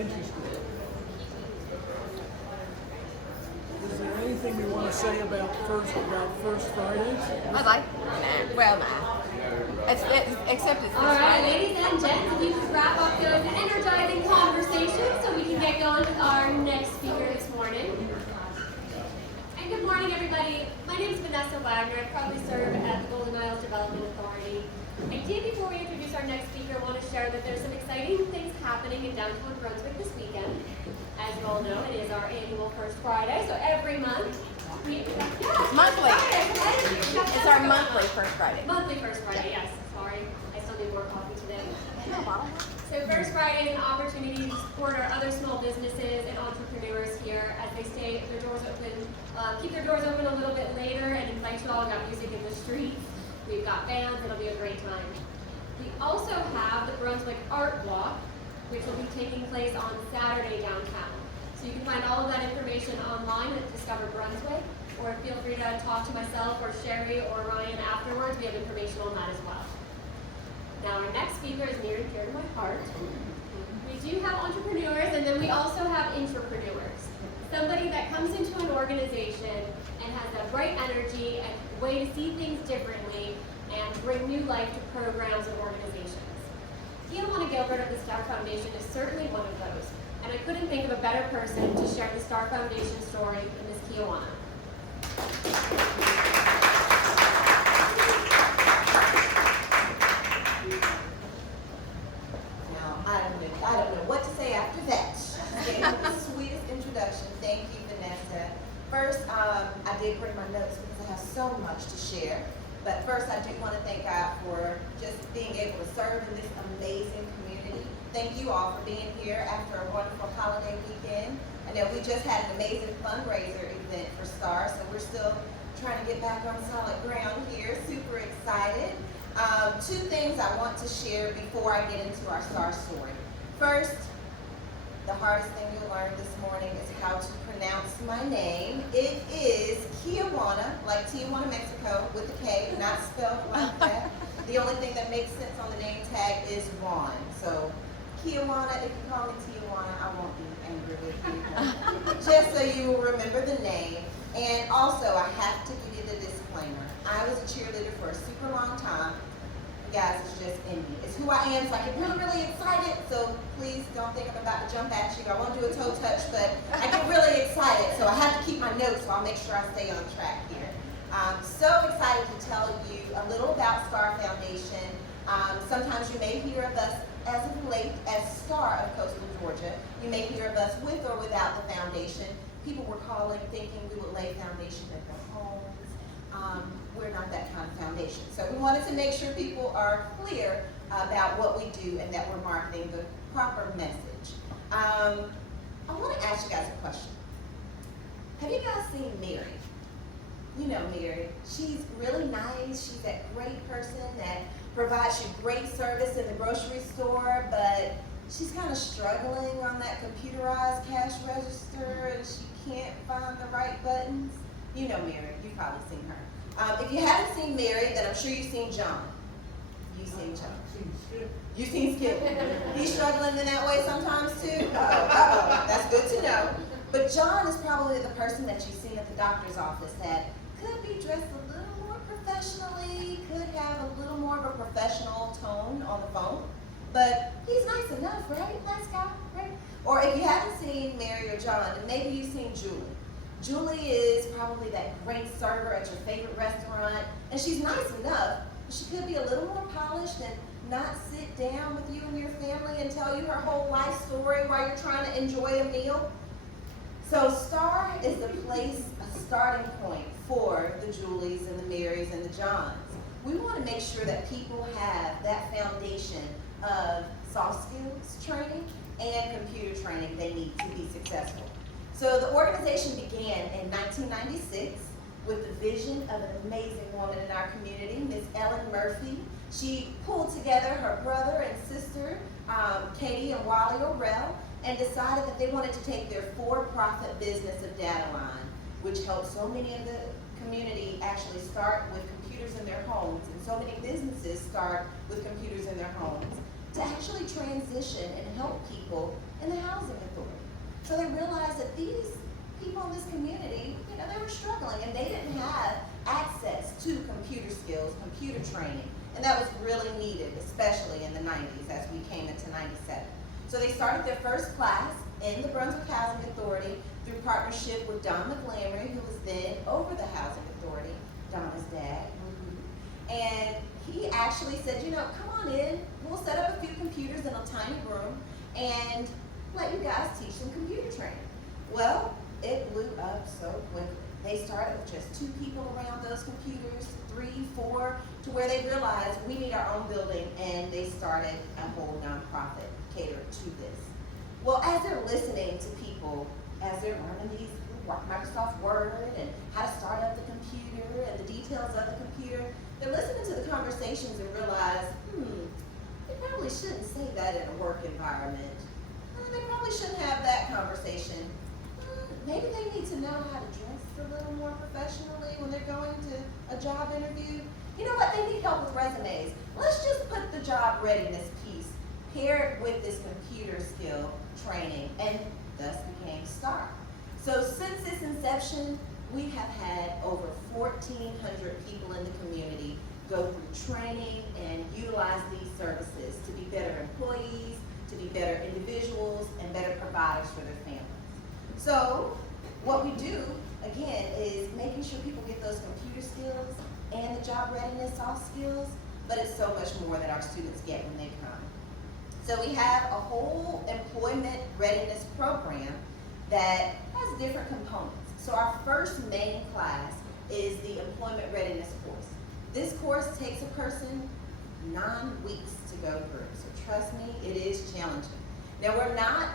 interested. Is there anything you want to say about First Fridays? I like except it's this All right, Friday. ladies and gents, if you could wrap up those energizing conversations so we can get going with our next speaker this morning. And good morning, everybody. My name is Vanessa Wagner. I proudly serve at the Golden Isles Development Authority. I did, before we introduce our next speaker, want to share that there's some exciting things happening in downtown Brunswick this weekend. As you all know, it is our annual First Friday, so every month Monthly. It's our monthly First Friday. Monthly First Friday, yes. Sorry, I still need more coffee today. So First Friday is an opportunity to support our other small businesses and entrepreneurs here as they stay their doors open, keep their doors open a little bit later, and invite you all. We've got music in the streets. We've got bands. It'll be a great time. We also have the Brunswick Art Walk, which will be taking place on Saturday downtown. So you can find all of that information online at Discover Brunswick, or feel free to talk to myself or Sherry or Ryan afterwards. We have information on that as well. Now our next speaker is near and dear to my heart. We do have entrepreneurs, and then we also have intrapreneurs. Somebody that comes into an organization and has that bright energy and way to see things differently and bring new life to programs and organizations. Kyajuna Gilbert of the Star Foundation is certainly one of those. And I couldn't think of a better person to share the Star Foundation story than Ms. Kyajuna. Now, I don't know what to say after that. The sweetest introduction. Thank you, Vanessa. First, I did bring my notes because I have so much to share. But first, I do want to thank God for just being able to serve in this amazing community. Thank you all for being here after a wonderful holiday weekend. I know we just had an amazing fundraiser event for STAR, so we're still trying to get back on solid ground here. Super excited. Two things I want to share before I get into our STAR story. First, the hardest thing you'll learn this morning is how to pronounce my name. It is Kyajuna, like Tijuana, Mexico, with a K, not spelled like that. The only thing that makes sense on the name tag is Juan. So Kyajuna, if you call me Tijuana, I won't be angry with you. Just so you will remember the name. And also, I have to give you the disclaimer. I was a cheerleader for a super long time. Guys, it's just in me. It's who I am, so I get really, really excited. So please don't think I'm about to jump at you. I won't do a toe touch, but I get really excited. So I have to keep my notes, so I'll make sure I stay on track here. I'm so excited to tell you a little about STAR Foundation. Sometimes you may hear of us as of late as STAR of Coastal Georgia. You may hear of us with or without the foundation. People were calling thinking we would lay foundation at their homes. We're not that kind of foundation. So we wanted to make sure people are clear about what we do and that we're marketing the proper message. I want to ask you guys a question. Have you guys seen Mary? You know Mary. She's really nice. She's that great person that provides you great service in the grocery store, but she's kind of struggling on that computerized cash register and she can't find the right buttons. You know Mary. You've probably seen her. If you haven't seen Mary, then I'm sure you've seen John. You've seen John. You've seen Skip. He's struggling in that way sometimes too. Uh-oh. That's good to know. But John is probably the person that you've seen at the doctor's office that could be dressed a little more professionally, could have a little more of a professional tone on the phone. But he's nice enough, right? Nice guy, right? Or if you haven't seen Mary or John, then maybe you've seen Julie. Julie is probably that great server at your favorite restaurant, and she's nice enough, but she could be a little more polished and not sit down with you and your family and tell you her whole life story while you're trying to enjoy a meal. So STAR is the place, a starting point for the Julies and the Marys and the Johns. We want to make sure that people have that foundation of soft skills training and computer training they need to be successful. So the organization began in 1996 with the vision of an amazing woman in our community, Miss Ellen Murphy. She pulled together her brother and sister, Katie and Wally Orrell, and decided that they wanted to take their for-profit business of DataLine, which helped so many of the community actually start with computers in their homes, and so many businesses start with computers in their homes, to actually transition and help people in the housing authority. So they realized that these people in this community, they were struggling and they didn't have access to computer skills, computer training. And that was really needed, especially in the 90s as we came into 97. So they started their first class in the Brunswick Housing Authority through partnership with Don McLamry, who was then over the Housing Authority, Donna's dad. And he actually said, come on in, we'll set up a few computers in a tiny room and let you guys teach some computer training. Well, it blew up so quickly. They started with just 2 people around those computers, 3, 4, to where they realized we need our own building, and they started a whole nonprofit catered to this. Well, as they're listening to people, as they're learning these Microsoft Word and how to start up the computer and the details of the computer, they're listening to the conversations and realize, they probably shouldn't say that in a work environment. They probably shouldn't have that conversation. Maybe they need to know how to dress a little more professionally when they're going to a job interview. You know what? They need help with resumes. Let's just put the job readiness piece paired with this computer skill training, and thus became STAR. So since its inception, we have had over 1,400 people in the community go through training and utilize these services to be better employees, to be better individuals, and better providers for their families. So what we do, again, is making sure people get those computer skills and the job readiness soft skills, but it's so much more that our students get when they come. So we have a whole employment readiness program that has different components. So our first main class is the employment readiness course. This course takes a person 9 weeks to go through. So trust me, it is challenging. Now we're not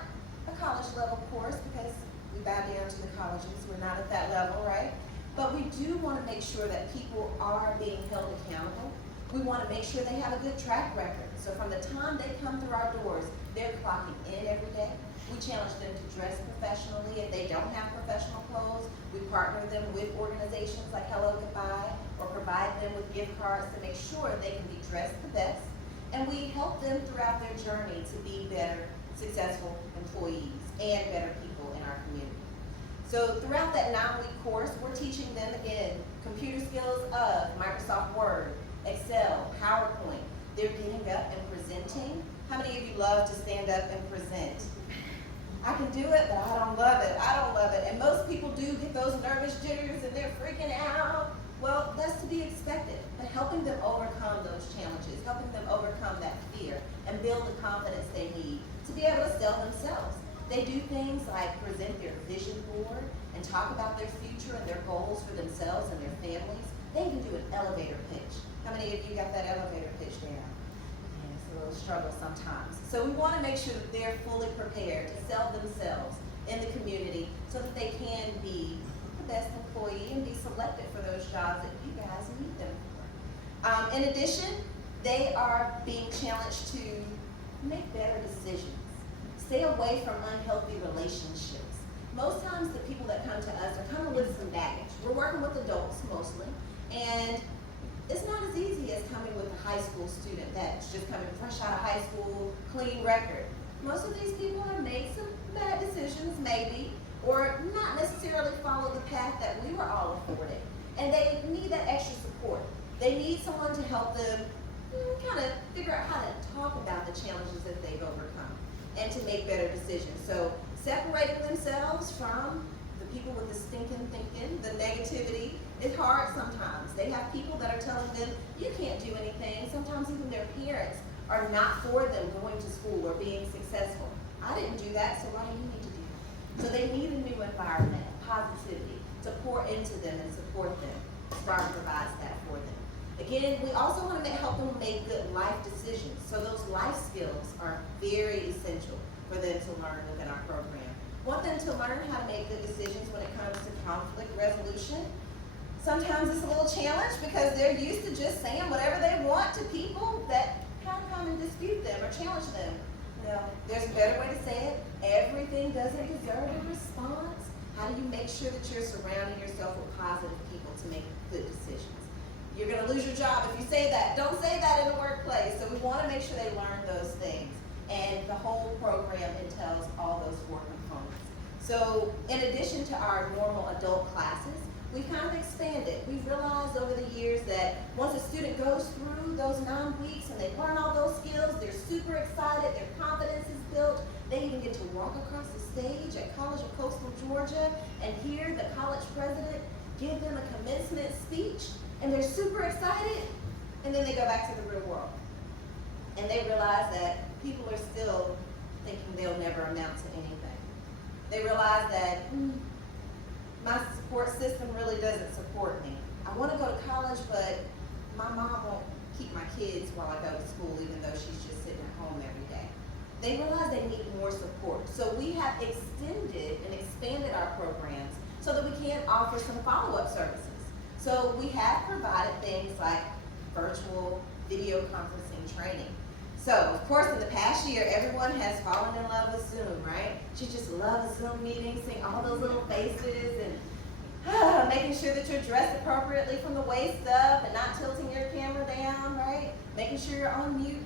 a college level course because we bow down to the colleges. We're not at that level, right? But we do want to make sure that people are being held accountable. We want to make sure they have a good track record. So from the time they come through our doors, they're clocking in every day. We challenge them to dress professionally. If they don't have professional clothes, we partner them with organizations like Hello Goodbye or provide them with gift cards to make sure they can be dressed the best. And we help them throughout their journey to be better, successful employees and better people in our community. So throughout that 9-week course, we're teaching them, again, computer skills of Microsoft Word, Excel, PowerPoint. They're getting up and presenting. How many of you love to stand up and present? I can do it, but I don't love it. I don't love it. And most people do get those nervous jitters and they're freaking out. Well, that's to be expected. But helping them overcome those challenges, helping them overcome that fear and build the confidence they need to be able to sell themselves. They do things like present their vision board and talk about their future and their goals for themselves and their families. They even do an elevator pitch. How many of you got that elevator pitch down? Yeah, it's a little struggle sometimes. So we want to make sure that they're fully prepared to sell themselves in the community so that they can be the best employee and be selected for those jobs that you guys need them for. In addition, they are being challenged to make better decisions. Stay away from unhealthy relationships. Most times the people that come to us are coming with some baggage. We're working with adults mostly, and it's not as easy as coming with a high school student that's just coming fresh out of high school, clean record. Most of these people have made some bad decisions maybe, or not necessarily follow the path that we were all afforded. And they need that extra support. They need someone to help them kind of figure out how to talk about the challenges that they've overcome and to make better decisions. So separating themselves from the people with the stinking thinking, the negativity, it's hard sometimes. They have people that are telling them, you can't do anything. Sometimes even their parents are not for them going to school or being successful. I didn't do that, so why do you need to do that? So they need a new environment, positivity, to pour into them and support them. STAR provides that for them. Again, we also want to help them make good life decisions. So those life skills are very essential for them to learn within our program. We want them to learn how to make good decisions when it comes to conflict resolution. Sometimes it's a little challenge because they're used to just saying whatever they want to people that kind of come and dispute them or challenge them. No, there's a better way to say it. Everything doesn't deserve a response. How do you make sure that you're surrounding yourself with positive people to make good decisions? You're going to lose your job if you say that. Don't say that in the workplace. So we want to make sure they learn those things. and the whole program entails all those 4 components. So in addition to our normal adult classes, we've kind of expanded. We've realized over the years that once a student goes through those 9 weeks and they learn all those skills, they're super excited, their confidence is built. They even get to walk across the stage at College of Coastal Georgia and hear the college president give them a commencement speech, and they're super excited, and then they go back to the real world. And they realize that people are still thinking they'll never amount to anything. They realize that my support system really doesn't support me. I want to go to college, but my mom won't keep my kids while I go to school, even though she's just sitting at home every day. They realize they need more support. So we have extended and expanded our programs so that we can offer some follow-up services. So we have provided things like virtual video conferencing training. So, of course, in the past year, everyone has fallen in love with Zoom, right? She just loves Zoom meetings, seeing all those little faces and making sure that you're dressed appropriately from the waist up and not tilting your camera down, right? Making sure you're on mute.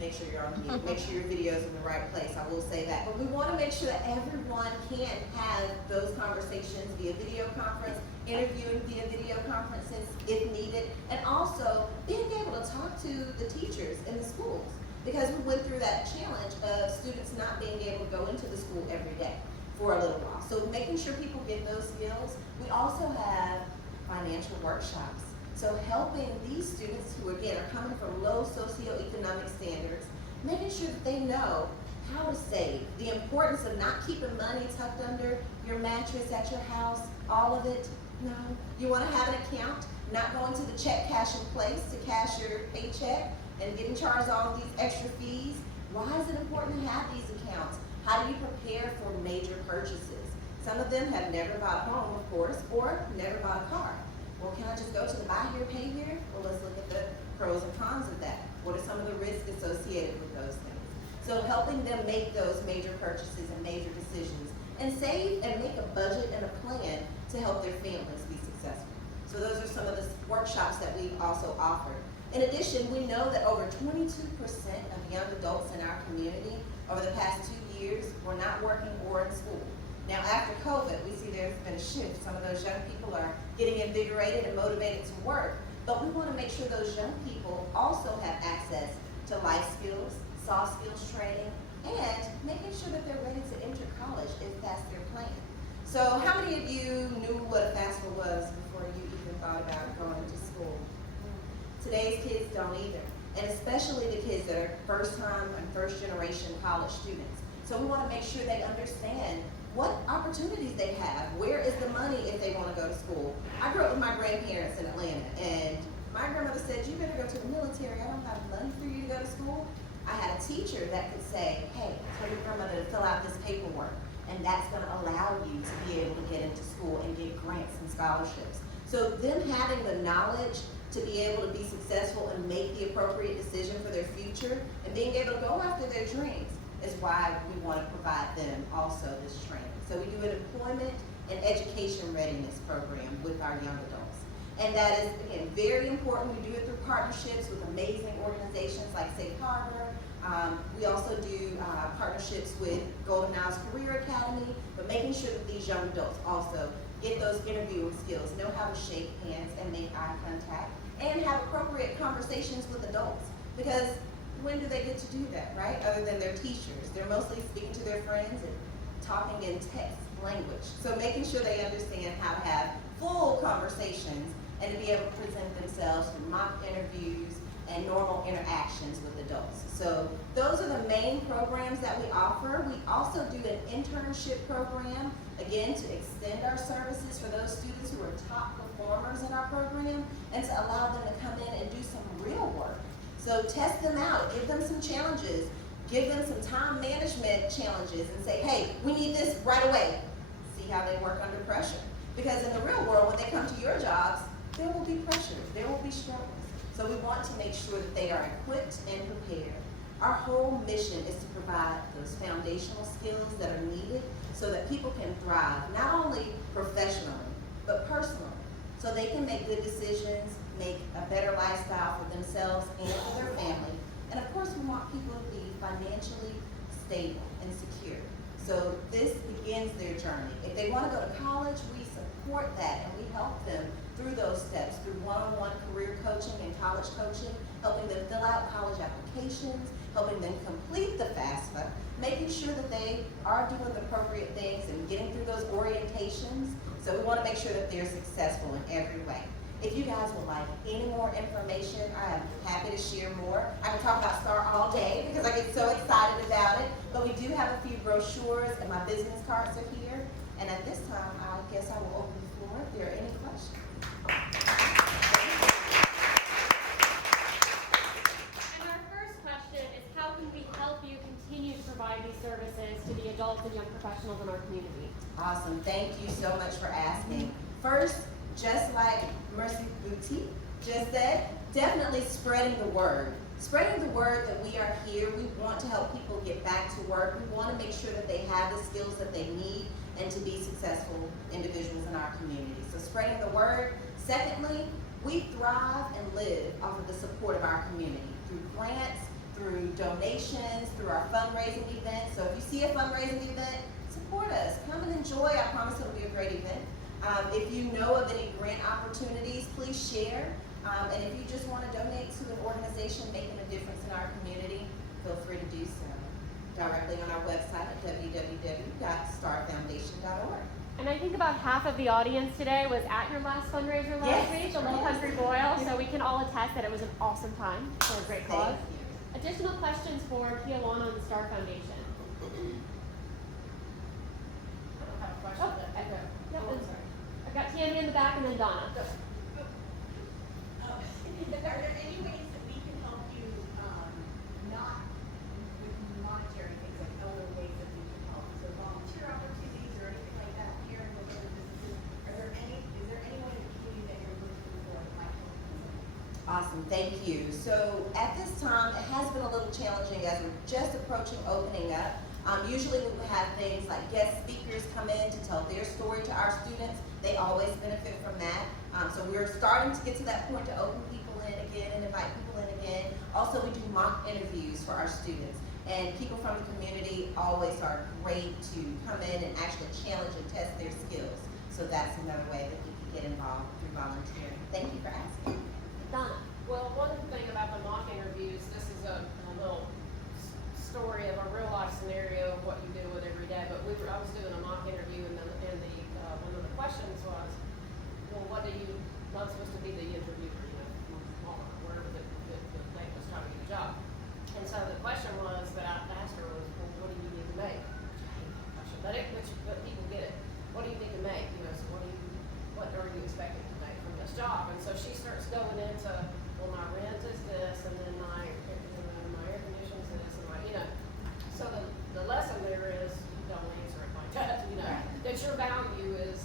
Make sure you're on mute. Make sure your video's in the right place. I will say that. But we want to make sure that everyone can have those conversations via video conference, interviewing via video conferences if needed, and also being able to talk to the teachers in the schools. Because we went through that challenge of students not being able to go into the school every day for a little while. So making sure people get those skills. We also have financial workshops. So helping these students who, again, are coming from low socioeconomic standards, making sure that they know how to save, the importance of not keeping money tucked under your mattress at your house, all of it. No. You want to have an account, not going to the check cashing place to cash your paycheck and getting charged all of these extra fees. Why is it important to have these accounts? How do you prepare for major purchases? Some of them have never bought a home, of course, or never bought a car. Well, can I just go to the buy here, pay here? Well, let's look at the pros and cons of that. What are some of the risks associated with those things? So helping them make those major purchases and major decisions and save and make a budget and a plan to help their families be successful. So those are some of the workshops that we've also offered. In addition, we know that over 22% of young adults in our community over the past 2 years were not working or in school. Now, after COVID, we see there's been a shift. Some of those young people are getting invigorated and motivated to work. But we want to make sure those young people also have access to life skills, soft skills training, and making sure that they're ready to enter college if that's their plan. So how many of you knew what a FAFSA was before you even thought about going to school? Today's kids don't either, and especially the kids that are first-time and first-generation college students. So we want to make sure they understand what opportunities they have. Where is the money if they want to go to school? I grew up with my grandparents in Atlanta, and my grandmother said, you better go to the military. I don't have money for you to go to school. I had a teacher that could say, hey, tell your grandmother to fill out this paperwork, and that's going to allow you to be able to get into school and get grants and scholarships. So them having the knowledge to be able to be successful and make the appropriate decision for their future and being able to go after their dreams is why we want to provide them also this training. So we do an employment and education readiness program with our young adults. And that is, again, very important. We do it through partnerships with amazing organizations like Safe Harbor. We also do partnerships with Golden Isles Career Academy, but making sure that these young adults also get those interviewing skills, know how to shake hands and make eye contact, and have appropriate conversations with adults. Because when do they get to do that, right? Other than their teachers. They're mostly speaking to their friends and talking in text language. So making sure they understand how to have full conversations and to be able to present themselves through mock interviews and normal interactions with adults. So those are the main programs that we offer. We also do an internship program, again, to extend our services for those students who are top performers in our program and to allow them to come in and do some real work. So test them out, give them some challenges, give them some time management challenges and say, hey, we need this right away. See how they work under pressure. Because in the real world, when they come to your jobs, there will be pressure, there will be struggles. So we want to make sure that they are equipped and prepared. Our whole mission is to provide those foundational skills that are needed so that people can thrive, not only professionally, but personally. So they can make good decisions, make a better lifestyle for themselves and for their family, And of course, we want people to be financially stable and secure. So this begins their journey. If they want to go to college, we support that and we help them through those steps, through one-on-one career coaching and college coaching, helping them fill out college applications, helping them complete the FAFSA, making sure that they are doing the appropriate things and getting through those orientations. So we want to make sure that they're successful in every way. If you guys would like any more information, I am happy to share more. I can talk about STAR all day because I get so excited about it, but we do have a few brochures and my business cards are here. And at this time, I guess I will open the floor if there are any questions. And our first question is, how can we help you continue to provide these services to the adults and young professionals in our community? Awesome, thank you so much for asking. First, just like Mercy Boutique just said, definitely spreading the word. Spreading the word that we are here. We want to help people get back to work. We want to make sure that they have the skills that they need and to be successful individuals in our community. So spreading the word. Secondly, we thrive and live off of the support of our community through grants, through donations, through our fundraising events. So if you see a fundraising event, support us. Come and enjoy. I promise it'll be a great event. If you know of any grant opportunities, please share. And if you just want to donate to an organization making a difference in our community, feel free to do so directly on our website at www.starfoundation.org. And I think about half of the audience today was at your last fundraiser last week, the Low Country Boil, so we can all attest that it was an awesome time for a great cause. Additional questions for Kyajuna and the Star Foundation? I don't have a question. Oh, Okay. yep, Oh, I'm sorry. I've got Tammy in the back and then Donna. Are there any ways that we can help you, not with monetary things, like other ways that we can help? So volunteer opportunities or anything like that here in the other businesses? Is there any way in the community that you're looking for that might help us? Awesome, thank you. So at this time, it has been a little challenging as we're just approaching opening up. Usually we would have things like guest speakers come in to tell their story to our students. They always benefit from that. So we're starting to get to that point to open people in again and invite people in again. Also, we do mock interviews for our students. And people from the community always are great to come in and actually challenge and test their skills. So that's another way that we can get involved through volunteering. Thank you for asking. Donna. Well, one thing about the mock interviews, this is a little story of a real life scenario of what you deal with every day. But I was doing a mock interview, and one of the questions was, well, what do you? Not supposed to be the interviewer, wherever the thing was trying to get a job. And so the question was that I asked her was, well, what do you need to make? But people get it. What do you need to make? So what are you expecting to make from this job? And so she starts going into, well, my rent is this, and then my air conditioning is this, and So the lesson there is, don't answer it like that. That your value is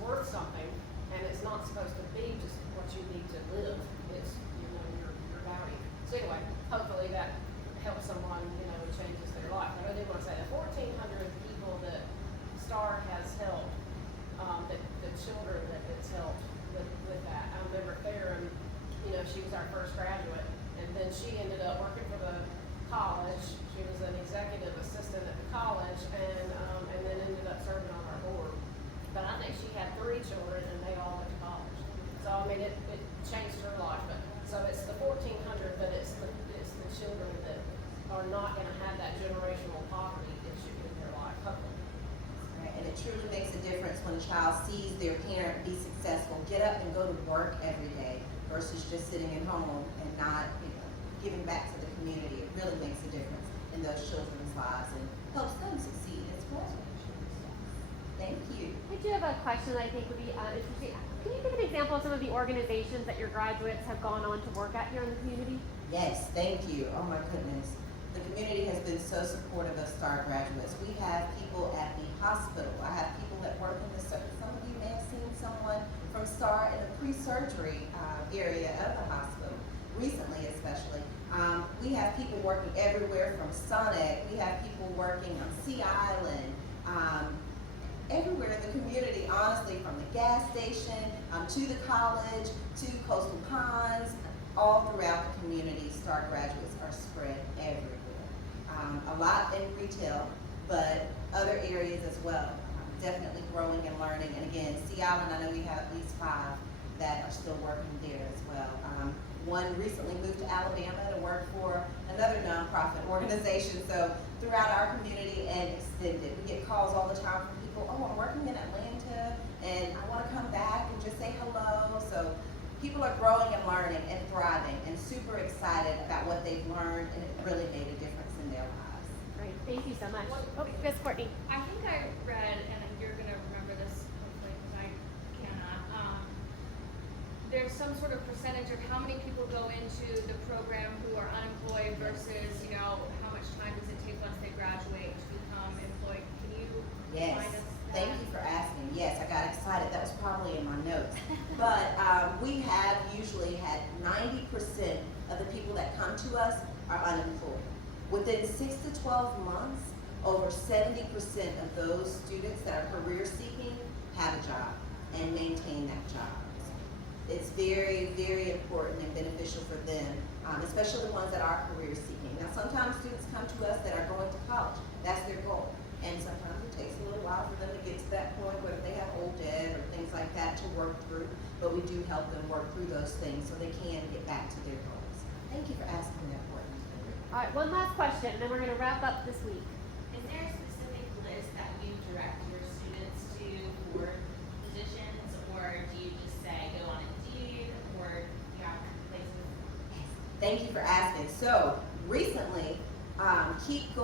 worth something, and it's not supposed to be just what you need to live. It's your value. So anyway, hopefully that helps someone. Changes their life. And I do want to say the 1,400 people that STAR has helped, the children that it's helped with that. I remember Farron, she was our first graduate, and then she ended up working for the college. She was an executive assistant at the college, and then ended up serving on our board. But I think she had 3 children, and they all went to college. So I mean, it changed her life. But so it's the 1,400, but it's the children that are not going to have that generational poverty issue in their life, hopefully. Right, and it truly makes a difference when a child sees their parent be successful, get up and go to work every day versus just sitting at home and not, giving back to the community. It really makes a difference in those children's lives and helps them succeed as well. Thank you. I do have a question that I think would be interesting. Can you give an example of some of the organizations that your graduates have gone on to work at here in the community? Yes, thank you. Oh my goodness. The community has been so supportive of STAR graduates. We have people at the hospital. I have people that work in the surgery. Some of you may have seen someone from STAR in the pre-surgery area of the hospital, recently especially. We have people working everywhere from Sonic. We have people working on Sea Island. Everywhere in the community, honestly, from the gas station to the college to Coastal Ponds. all throughout the community, STAR graduates are spread everywhere. A lot in retail, but other areas as well. Definitely growing and learning. And again, Sea Island, I know we have at least 5 that are still working there as well. One recently moved to Alabama to work for another nonprofit organization. So throughout our community and extended, we get calls all the time from people, oh, I'm working in Atlanta and I want to come back and just say hello. So people are growing and learning and thriving and super excited about what they've learned, and it really made a difference in their lives. Great, thank you so much. Oh, Miss Courtney. I think I read, and you're going to remember this hopefully because I cannot, there's some sort of percentage of how many people go into the program who are unemployed versus, you know, how much time does it take once they graduate to become employed? Can you Yes, remind us that? thank you for asking. Yes, I got excited. That was probably in my notes. But we have usually had 90% of the people that come to us are unemployed. Within 6 to 12 months, over 70% of those students that are career seeking have a job and maintain that job. It's very, very important and beneficial for them, especially the ones that are career seeking. Now, sometimes students come to us that are going to college. That's their goal. And sometimes it takes a little while for them to get to that point, whether they have old debt or things like that to work through. But we do help them work through those things so they can get back to their goals. Thank you for asking that, Courtney. All right, one last question, and then we're going to wrap up this week. Is there a specific list that you direct your students to for positions, or do you just say go on Indeed, or you have places? Thank you for asking. So recently, Keep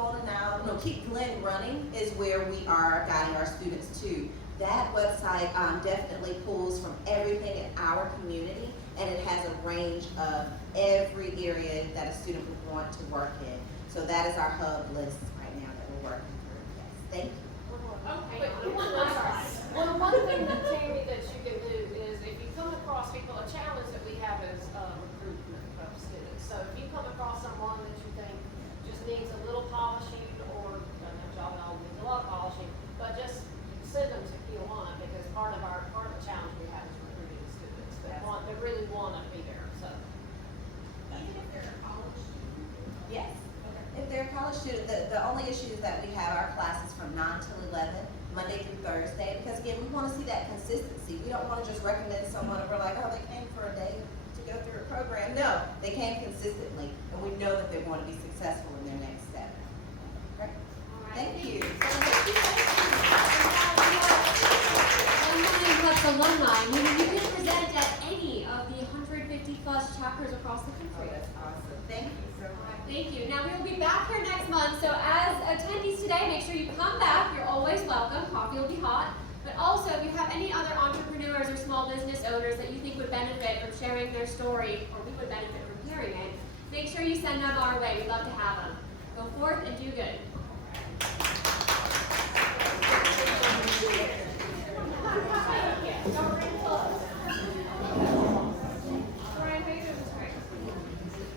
Glen Running is where we are guiding our students to. That website definitely pulls from everything in our community, and it has a range of every area that a student would want to work in. So that is our hub list right now that we're working through. Yes, thank you. One thing that Tammy, that you can do is if you come across people, a challenge that we have is recruitment of students. So if you come across someone that you think just needs a little polishing, or y'all know needs a lot of polishing, but just send them to Kyajuna, because part of the challenge we have is recruiting students that really want to be there. So Even if they're a college student? Yes. If they're a college student, the only issue is that we have our classes from 9 till 11, Monday through Thursday, because again, we want to see that consistency. We don't want to just recommend someone and we're like, oh, they came for a day to go through a program. No, they came consistently, and we know that they want to be successful in their next step. Great. All right. Thank you. Plus alumni, meaning you can present at any of the 150 plus chapters across the country. That's awesome. Thank you so All much. right, thank you. Now we will be back here next month, so as attendees today, make sure you come back. You're always welcome. Coffee will be hot. But also, if you have any other entrepreneurs or small business owners that you think would benefit from sharing their story, or we would benefit from hearing it, make sure you send them our way. We'd love to have them. Go forth and do good.